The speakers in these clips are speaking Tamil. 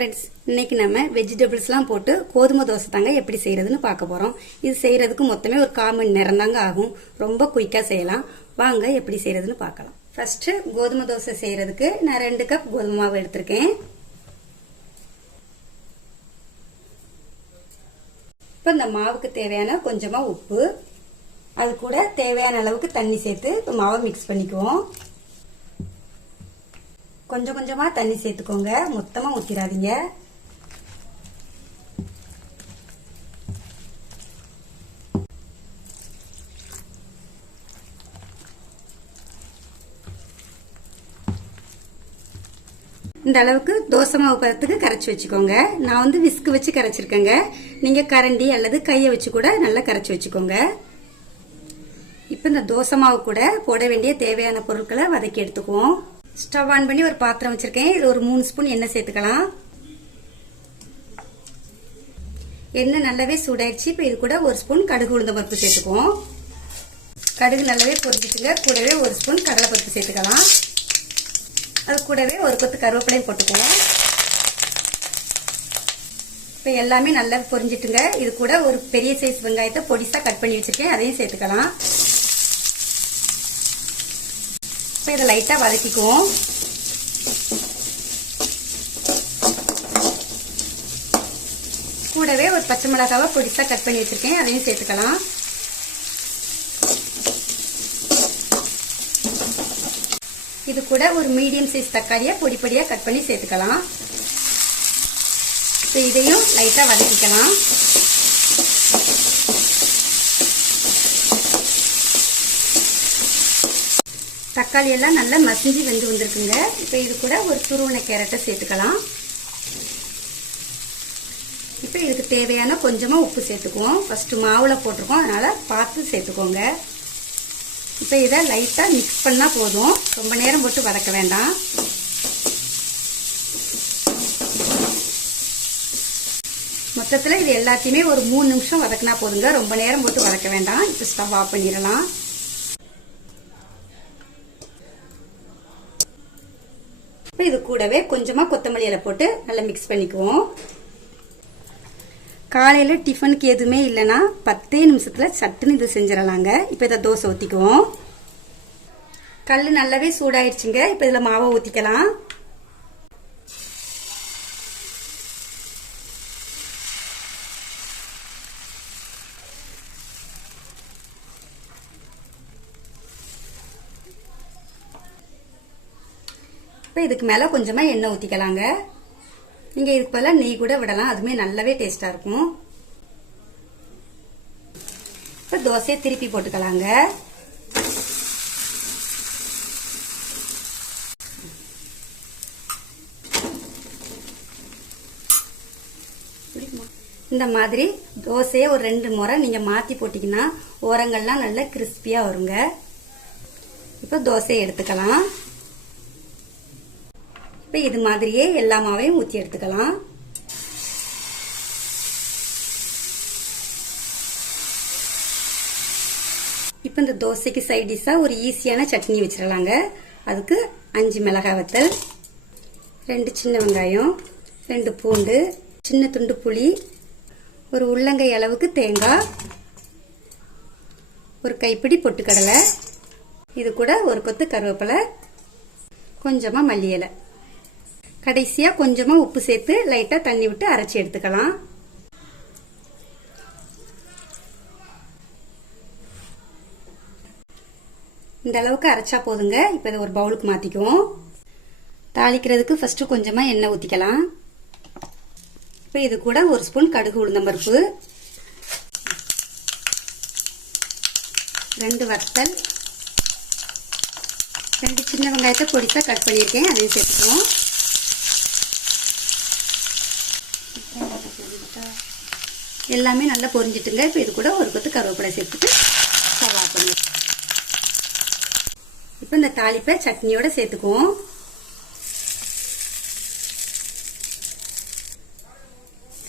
ஃப்ரெண்ட்ஸ், இன்னைக்கு நம்ம வெஜிடபிள்ஸ்லாம் போட்டு கோதுமை தோசை தாங்க எப்படி செய்யறதுன்னு பார்க்க போறோம். இது செய்யறதுக்கு மொத்தமே ஒரு 1/4 மணி நேரம் தாங்க ஆகும். ரொம்ப குயிக்கா செய்யலாம். வாங்க எப்படி செய்யறதுன்னு பார்க்கலாம். ஃபர்ஸ்ட் கோதுமை தோசை செய்யறதுக்கு நான் 2 கப் கோதுமை மாவு எடுத்திருக்கேன். இப்போ இந்த மாவுக்கு தேவையான கொஞ்சமா உப்பு, அது கூட தேவையான அளவுக்கு தண்ணி சேர்த்து இப்போ மாவை மிக்ஸ் பண்ணிக்குவோம். கொஞ்சம் கொஞ்சமா தண்ணி சேர்த்துக்கோங்க, மொத்தமா ஊத்திராதீங்க. இந்த அளவுக்கு தோசை மாவு பதத்துக்கு கரைச்சி வச்சுக்கோங்க. நான் விஸ்க் வச்சு கரைச்சிருக்கேங்க. நீங்க கரண்டி அல்லது கையை வச்சு கூட நல்லா கரைச்சி வச்சுக்கோங்க. இப்ப இந்த தோசை மாவு கூட போட வேண்டிய தேவையான பொருட்களை வதக்கி எடுத்துக்குவோம். ஸ்டவ் ஆன் பண்ணி ஒரு பாத்திரம் வச்சிருக்கேன். இது ஒரு 3 ஸ்பூன் எண்ணெய் சேர்த்துக்கலாம். எண்ணெய் நல்லாவே சூடாயிடுச்சு. இப்போ இது கூட 1 ஸ்பூன் கடுகு உளுந்த பருப்பு சேர்த்துக்குவோம். கடுகு நல்லாவே பொரிஞ்சிட்டுங்க. கூடவே 1 ஸ்பூன் கடலைப்பருப்பு சேர்த்துக்கலாம். அது கூடவே ஒரு கொத்து கருவேப்பிலையும் போட்டுக்குவோம். இப்போ எல்லாமே நல்லா பொரிஞ்சிட்டுங்க. இது கூட ஒரு பெரிய சைஸ் வெங்காயத்தை பொடிசா கட் பண்ணி வச்சிருக்கேன், அதையும் சேர்த்துக்கலாம். இப்போ இதை லைட்டா வதக்கிக்குவோம். கூடவே ஒரு பச்சை மிளகாவை பொடிசா கட் பண்ணி வச்சிருக்கேன், அதையும் சேர்த்துக்கலாம். இது கூட ஒரு மீடியம் சைஸ் தக்காளியை பொடி பொடியா கட் பண்ணி சேர்த்துக்கலாம். இப்போ இதையும் லைட்டா வதக்கிக்கலாம். தக்காளி எல்லாம் நல்லா மசிஞ்சு வெந்து வந்திருக்குங்க. இப்போ இது கூட ஒரு துருவன கேரட்டை சேர்த்துக்கலாம். இப்போ இதுக்கு தேவையான கொஞ்சமா உப்பு சேர்த்துக்குவோம். ஃபர்ஸ்ட் மாவுல போட்டிருக்கோம், அதனால பார்த்து சேர்த்துக்கோங்க. இப்போ இதை லைட்டா மிக்ஸ் பண்ணா போதும், ரொம்ப நேரம் போட்டு வதக்க வேண்டாம். மொத்தத்தில் இது எல்லாத்தையுமே ஒரு 3 நிமிஷம் வதக்கினா போதுங்க, ரொம்ப நேரம் போட்டு வதக்க வேண்டாம். இப்போ ஸ்டவ் ஆஃப் பண்ணிடலாம். இது கூடவே கொஞ்சமா கொத்தமல்லி இலை போட்டு நல்லா மிக்ஸ் பண்ணிக்குவோம். காலையில டிஃபனுக்கு எதுவுமே இல்லைன்னா 10 நிமிஷத்துல சட்டுன்னு இது செஞ்சிடலாங்க. இப்ப இதை தோசை ஊத்திக்குவோம். கல் நல்லாவே சூடாயிடுச்சுங்க. இப்ப இதுல மாவை ஊத்திக்கலாம். இப்போ இதுக்கு மேலே கொஞ்சமா எண்ணெய் ஊற்றிக்கலாங்க. நீங்கள் இதுக்கு பதிலாக நெய் கூட விடலாம், அதுவுமே நல்லாவே டேஸ்டாக இருக்கும். இப்போ தோசையை திருப்பி போட்டுக்கலாங்க. இந்த மாதிரி தோசையை ஒரு 2 முறை நீங்கள் மாற்றி போட்டிங்கன்னா ஓரங்கள்லாம் நல்லா கிறிஸ்பியாக வருங்க. இப்போ தோசையை எடுத்துக்கலாம். இப்போ இது மாதிரியே எல்லா மாவையும் ஊற்றி எடுத்துக்கலாம். இப்போ இந்த தோசைக்கு சைட் டிஷ்ஷா ஒரு ஈஸியான சட்னி வச்சிடலாங்க. அதுக்கு 5 மிளகாய் வத்தல், 2 சின்ன வெங்காயம், 2 பூண்டு, சின்ன துண்டு புளி, ஒரு உள்ளங்கை அளவுக்கு தேங்காய், ஒரு கைப்பிடி பொட்டுக்கடலை, இது கூட ஒரு கொத்து கருவேப்பிலை, கொஞ்சமா மல்லி இலை, கடைசியா கொஞ்சமா உப்பு சேர்த்து லைட்டா தண்ணி விட்டு அரைச்சி எடுத்துக்கலாம். இந்த அளவுக்கு அரைச்சா போதுங்க. இப்ப இதை ஒரு பவுலுக்கு மாத்திக்குவோம். தாளிக்கிறதுக்கு ஃபர்ஸ்ட் கொஞ்சமா எண்ணெய் ஊத்திக்கலாம். இப்ப இது கூட 1 ஸ்பூன் கடுகு உளுந்தம் பருப்பு, 2 வத்தல், 2 சின்ன வெங்காயத்தை பொடிசா கட் பண்ணியிருக்கேன், அதையும் சேர்த்துக்குவோம். எல்லாமே நல்லா பொரிஞ்சிட்டுங்க. இப்போ இது கூட ஒரு கொத்து கருவேப்பிலை சேர்த்துட்டு ஸ்டவ் ஆஃப் பண்ணி இப்போ இந்த தாளிப்பை சட்னியோட சேர்த்துக்குவோம்.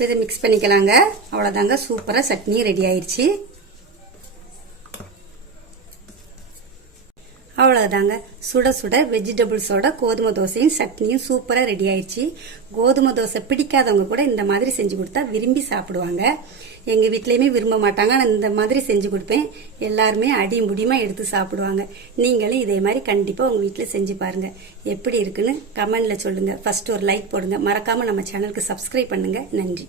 இதை மிக்ஸ் பண்ணிக்கலாங்க. அவ்வளோதாங்க, சூப்பராக சட்னி ரெடி ஆயிடுச்சு. அவ்வளவுதாங்க, சுட சுட வெஜிடபிள்ஸோட கோதுமை தோசையும் சட்னியும் சூப்பரா ரெடி ஆயிடுச்சு. கோதுமை தோசை பிடிக்காதவங்க கூட இந்த மாதிரி செஞ்சு கொடுத்தா விரும்பி சாப்பிடுவாங்க. எங்க வீட்லயுமே விரும்ப மாட்டாங்க, ஆனா இந்த மாதிரி செஞ்சு கொடுப்பேன். எல்லாருமே அடியும் முடியுமா எடுத்து சாப்பிடுவாங்க. நீங்களும் இதே மாதிரி கண்டிப்பா உங்க வீட்டுல செஞ்சு பாருங்க. எப்படி இருக்குன்னு கமெண்ட்ல சொல்லுங்க. ஃபர்ஸ்ட் ஒரு லைக் போடுங்க. மறக்காம நம்ம சேனலுக்கு சப்ஸ்கிரைப் பண்ணுங்க. நன்றி.